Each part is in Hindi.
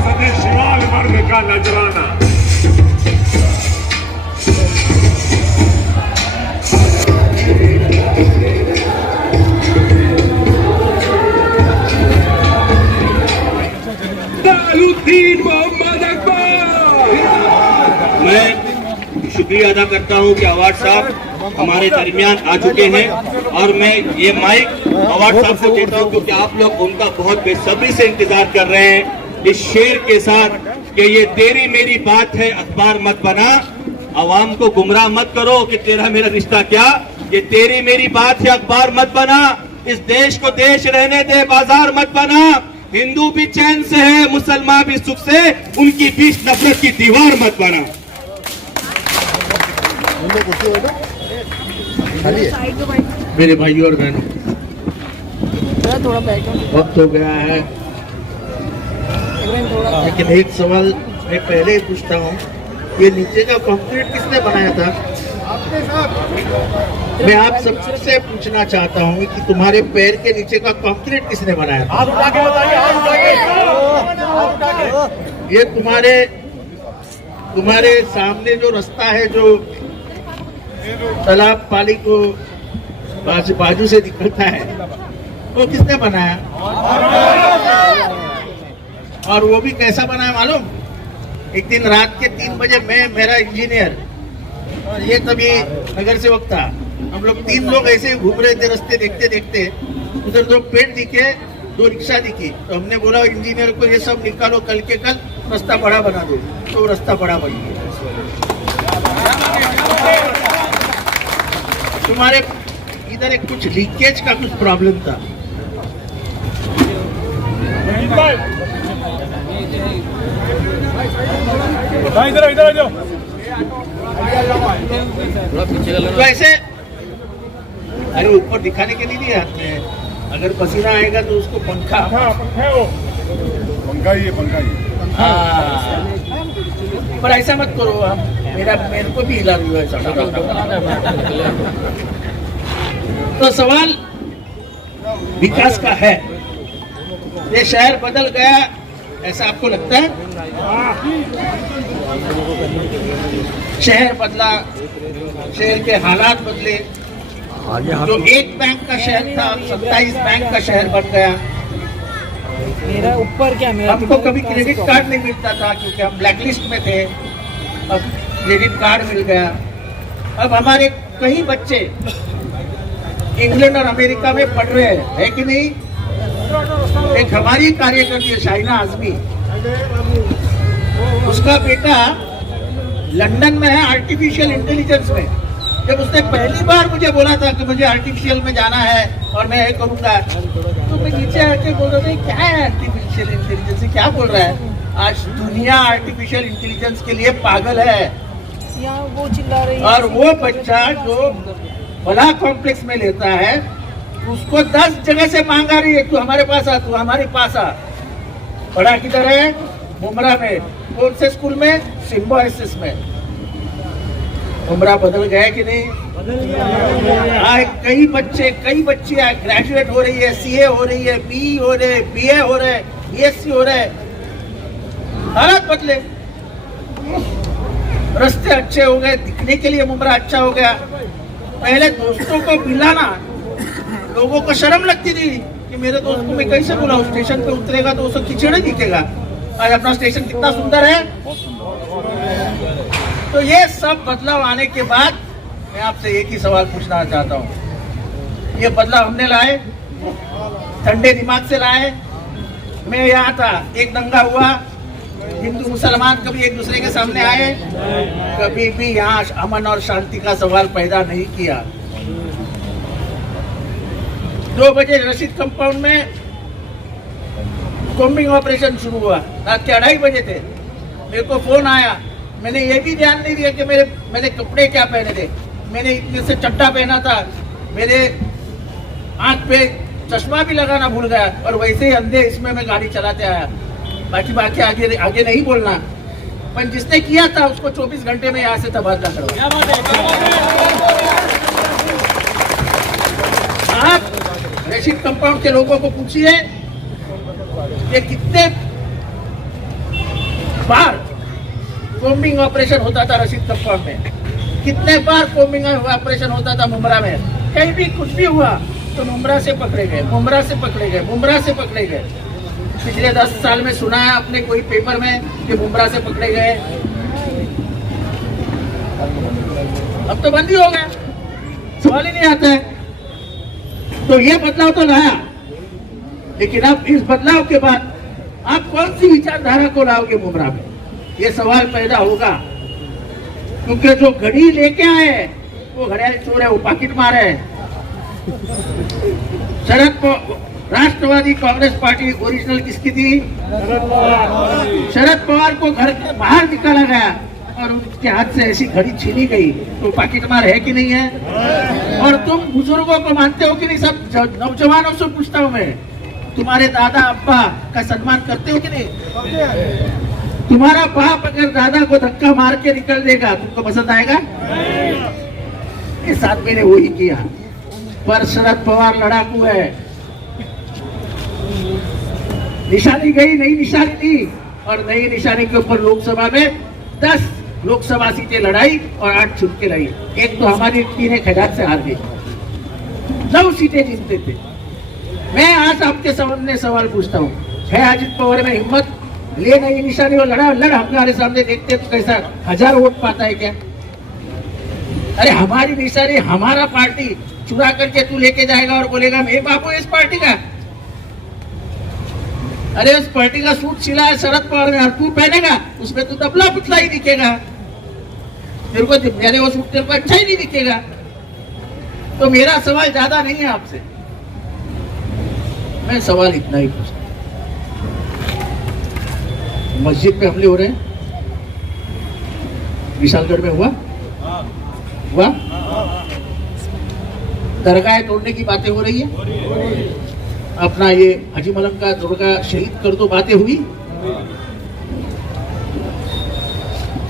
सदेशिवाल वर्ग का नजराना। मोहम्मद अकबर। मैं शुक्रिया अदा करता हूं कि अवार्ड साहब हमारे दरमियान आ चुके हैं और मैं ये माइक अवार्ड साहब को देता हूं क्योंकि आप लोग उनका बहुत बेसब्री से इंतजार कर रहे हैं इस शेर के साथ कि ये तेरी मेरी बात है अखबार मत बना, आवाम को गुमराह मत करो कि तेरा मेरा रिश्ता क्या, ये तेरी मेरी बात है अखबार मत बना, इस देश को देश रहने दे बाजार मत बना, हिंदू भी चैन से है मुसलमान भी सुख से, उनकी बीच नफरत की दीवार मत बना। मेरे भाइयों और बहनों, वक्त हो गया है, लेकिन एक सवाल मैं पहले ही पूछता हूँ, ये नीचे का कंक्रीट किसने बनाया था? मैं आप सबसे पूछना चाहता हूँ कि तुम्हारे पैर के नीचे का कंक्रीट किसने बनाया था? ये तुम्हारे सामने जो रास्ता है जो तालाब पाली को बाजू से निकलता है, वो किसने बनाया? और वो भी कैसा बनाया मालूम? एक दिन रात के 3 बजे मेरा इंजीनियर और ये तभी नगर सेवक था, हम लोग 3 लोग ऐसे घूम रहे थे रास्ते देखते देखते, उधर 2 पेड़ दिखे, 2 रिक्शा दिखी, तो हमने बोला इंजीनियर को ये सब निकालो, कल के कल रास्ता बड़ा बना दो, तो रास्ता बड़ा बन गया। तुम्हारे इधर एक कुछ लीकेज का कुछ प्रॉब्लम था, इधर आ जाओ। तो ऐसे अरे ऊपर दिखाने के लिए नहीं हाथ में, अगर पसीना आएगा तो उसको पंखा पर ऐसा मत करो, हम मेरे को भी हिला हुआ है। तो सवाल विकास का है, ये शहर बदल गया ऐसा आपको लगता है? शहर बदला, शहर के हालात बदले, जो 1 बैंक का शहर था 27 बैंक का शहर बन गया। मेरा ऊपर क्या मेरा हमको कभी क्रेडिट कार्ड नहीं मिलता था क्योंकि हम ब्लैकलिस्ट में थे, अब क्रेडिट कार्ड मिल गया। अब हमारे कई बच्चे इंग्लैंड और अमेरिका में पढ़ रहे हैं, है कि नहीं? एक हमारी कार्यकर्ती है शाइना आजमी, उसका बेटा लंदन में है आर्टिफिशियल इंटेलिजेंस में। जब उसने पहली बार मुझे बोला था कि मुझे आर्टिफिशियल में जाना है और मैं ये करूंगा, तो मैं नीचे आके बोल रहा था क्या है आर्टिफिशियल इंटेलिजेंस, क्या बोल रहा है? आज दुनिया आर्टिफिशियल इंटेलिजेंस के लिए पागल है। यहाँ वो चिल्ला रही है और वो बच्चा जो बड़ा कॉम्प्लेक्स में लेता है, उसको 10 जगह से मांगा रही है, तू हमारे पास आ, तू हमारे पास आ। पढ़ा किधर है? मुमरा में। कौन से स्कूल में? सिम्बोसिस में। मुमरा बदल गया कि नहीं? कई बच्चे ग्रेजुएट हो रही है, सीए हो रही है, बी हो रहे, बीए हो रहे, बीएससी हो रहे, हालात बदले, रास्ते अच्छे हो गए, दिखने के लिए मुमरा अच्छा हो गया। पहले दोस्तों को मिलाना लोगों को शर्म लगती थी कि मेरे दोस्त को मैं कैसे बुलाऊं, स्टेशन पे उतरेगा तो उसको कीचड़ दिखेगा। आज अपना स्टेशन कितना सुंदर है। तो ये सब बदलाव आने के बाद मैं आपसे एक ही सवाल पूछना चाहता हूँ, ये बदलाव हमने लाए, ठंडे दिमाग से लाए। मैं यहाँ था, एक दंगा हुआ, हिंदू मुसलमान कभी एक दूसरे के सामने आए, कभी भी यहाँ अमन और शांति का सवाल पैदा नहीं किया। 2 बजे रशीद कंपाउंड में कॉम्बिंग ऑपरेशन शुरू हुआ, रात के 2:30 बजे थे। मेरे को फोन आया, मैंने ये भी ध्यान नहीं दिया कि मैंने कपड़े क्या पहने थे। मैंने इतने से चड्डा पहना था, मेरे आंख पे चश्मा भी लगाना भूल गया और वैसे ही अंधे इसमें मैं गाड़ी चलाते आया। बाकी आगे नहीं बोलना, पर जिसने किया था उसको 24 घंटे में यहाँ से तबादला करवा। आप रशीद कंपाउंड के लोगों को पूछिए ये कितने बार कॉम्बिंग ऑपरेशन होता था रशीद कंपाउंड में, कितने बार कॉम्बिंग ऑपरेशन होता था मुमरा में। कहीं भी कुछ भी हुआ तो मुमरा से पकड़े गए, मुमरा से पकड़े गए, मुमरा से पकड़े गए। पिछले 10 साल में सुना है आपने कोई पेपर में कि मुमरा से पकड़े गए? अब तो बंदी हो गया, सवाल ही नहीं आता है। तो ये बदलाव तो लाया, लेकिन अब इस बदलाव के बाद आप कौन सी विचारधारा को लाओगे मुमरा में, ये सवाल पैदा होगा। क्योंकि जो घड़ी लेके आए वो घड़ियाल चोर है, वो पॉकेट मार है। राष्ट्रवादी कांग्रेस पार्टी ओरिजिनल किसकी थी? शरद पवार को घर के बाहर निकाला गया और उनके हाथ से ऐसी घड़ी छीनी गई, तो पॉकेट मार है कि नहीं है? और तुम बुजुर्गों को मानते हो कि नहीं? सब नौजवानों से पूछता हूँ मैं, तुम्हारे दादा अब्बा का सम्मान करते हो कि नहीं? तुम्हारा बाप अगर दादा को धक्का मार के निकल देगा, तुमको पसंद आएगा? ये 7 महीने वही किया। पर शरद पवार लड़ाकू है, निशानी गई, नई निशानी दी, और नई निशानी के ऊपर लोकसभा में 10 लोकसभा सीटें लड़ाई और 8 चुन के लाई। एक तो हमारी टीम ने खैरात से हार गई, 9 सीटें जीतते थे। मैं आज आपके सामने सवाल पूछता हूँ, है अजित पवार में हिम्मत? ले नई निशानी और लड़ हमारे सामने, देखते तो कैसा 1000 वोट पाता है क्या? अरे हमारी निशानी, हमारा पार्टी चुरा करके तू लेके जाएगा और बोलेगा मैं बापू इस पार्टी का। अरे उस पार्टी का सूट सिला है शरद पवार ने, और तू पहनेगा उसमें तो दबला पुतला ही दिखेगा। तेरे को मेरे वो सूट तेरे को अच्छा ही नहीं दिखेगा। तो मेरा सवाल ज्यादा नहीं है आपसे, मैं सवाल इतना ही पूछता, मस्जिद पे हमले हो रहे हैं, विशालगढ़ में हुआ दरगाह तोड़ने की बातें हो रही है, अपना ये हाजी मलंग का दरगाह शहीद कर दो बातें हुई,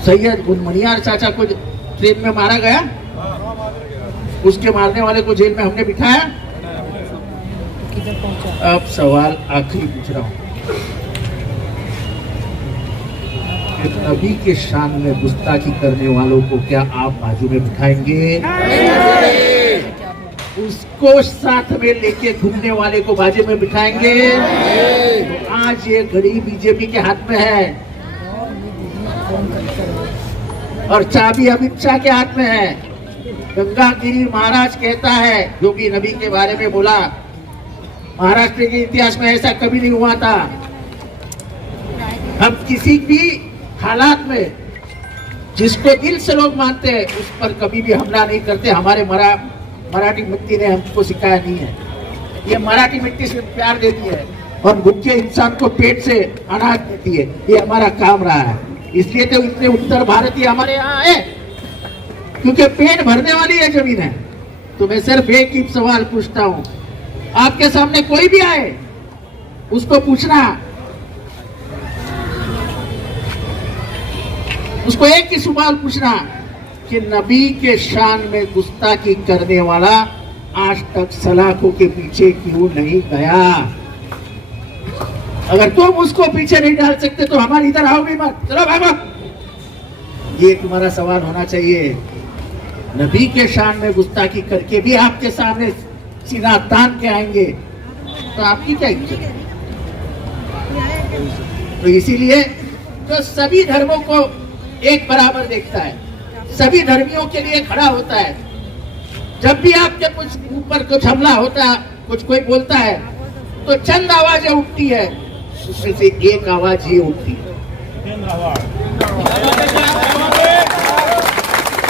सैयद गुलमनियार चाचा को ट्रेन में मारा गया, उसके मारने वाले को जेल में हमने बिठाया। अब सवाल आखिरी पूछ रहा हूं, नबी के शान में गुस्ताखी करने वालों को क्या आप बाजू में बिठाएंगे? उसको साथ में लेके घूमने वाले को बाजू में बिठाएंगे? तो आज ये घड़ी बीजेपी के हाथ में है और चाबी अमित शाह के हाथ में है। गंगागिरी महाराज कहता है, जो भी नबी के बारे में बोला, महाराष्ट्र के इतिहास में ऐसा कभी नहीं हुआ था। हम किसी भी हालात में जिसको दिल से लोग मानते हैं उस पर कभी भी हमला नहीं करते। हमारे मराठी मिट्टी ने हमको सिखाया नहीं है। ये मराठी मिट्टी से प्यार देती है और भूखे इंसान को पेट से अनाज देती है, ये हमारा काम रहा है। इसलिए तो इतने उत्तर भारतीय हमारे यहाँ है, क्योंकि पेट भरने वाली ये जमीन है। तो मैं सिर्फ एक ही सवाल पूछता हूँ, आपके सामने कोई भी आए उसको पूछना, उसको एक ही सवाल पूछना कि नबी के शान में गुस्ताखी करने वाला आज तक सलाखों के पीछे क्यों नहीं गया? अगर तुम उसको पीछे नहीं डाल सकते तो हमारे इधर आओ भी मत, चलो भागो। ये तुम्हारा सवाल होना चाहिए। नबी के शान में गुस्ताखी करके भी आपके सामने सीना तान के आएंगे तो आपकी क्या इज्जत है? तो इसीलिए जो सभी धर्मों को एक बराबर देखता है, सभी धर्मियों के लिए खड़ा होता है। जब भी आपके कुछ ऊपर कुछ हमला होता है, कुछ कोई बोलता है, तो चंद आवाजें उठती है, उसमें से एक आवाज ये उठती है,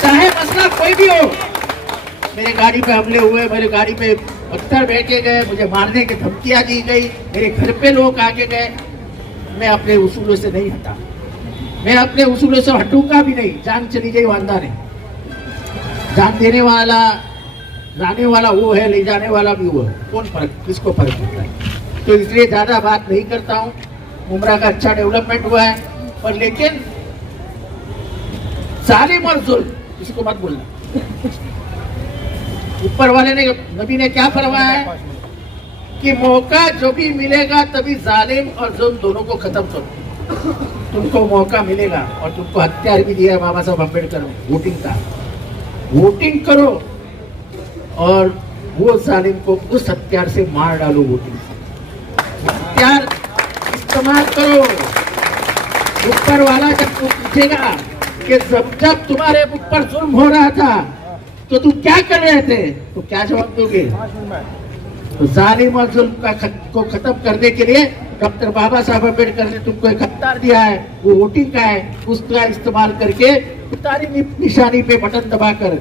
चाहे मसला कोई भी हो। मेरे गाड़ी पे हमले हुए, मेरे गाड़ी पे पत्थर फेंके गए, मुझे मारने की धमकियां दी गई, मेरे घर पे लोग आके गए, मैं अपने उसूलों से नहीं हटा, मैं अपने उसूलों से हटूंगा भी नहीं। जान चली गई वांदा नहीं, जान देने वाला लाने वाला वो है, ले जाने वाला भी वो है, कौन फर्क, किसको फर्क पड़ता है? तो इसलिए ज्यादा बात नहीं करता हूँ। उमरा का अच्छा डेवलपमेंट हुआ है, पर लेकिन जालिम और जुल्म किसी को मत बोलना। ऊपर वाले ने, नबी ने क्या फरमाया है कि मौका जो भी मिलेगा तभी जालिम और जुल्म दोनों को खत्म करो। तुमको मौका मिलेगा और तुमको हथियार भी दिया है बाबा साहब अम्बेडकर वोटिंग का। वोटिंग करो और वो जालिम को उस हथियार से मार डालो। वोटिंग से हथियार इस्तेमाल करो। ऊपर वाला जब पूछेगा कि जब तुम्हारे ऊपर जुल्म हो रहा था तो तुम क्या कर रहे थे, तो क्या जवाब दोगे? तो जालिम और जुल्म को खत्म करने के लिए डॉक्टर बाबा साहब अम्बेडकर ने तुमको एक हथियार दिया है, वो वोटिंग का है। उसका इस्तेमाल करके तुतारी निशानी पे बटन दबाकर,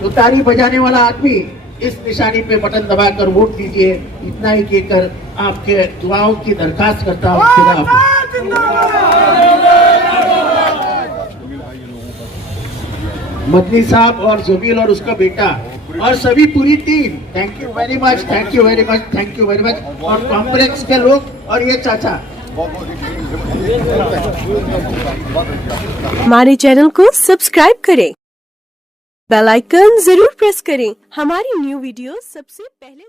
तुतारी बजाने वाला आदमी इस निशानी पे बटन दबाकर वोट दीजिए। इतना ही कहकर आपके दुआओं की दरखास्त करता हूँ। खुदा हाफिज। मदनी साहब और जमील और उसका बेटा और सभी पूरी team, thank you very much, thank you very much, thank you very much. और कॉम्प्लेक्स के लोग और ये चाचा। हमारे चैनल को सब्सक्राइब करें, बेल आइकन जरूर प्रेस करें हमारी न्यू वीडियो सबसे पहले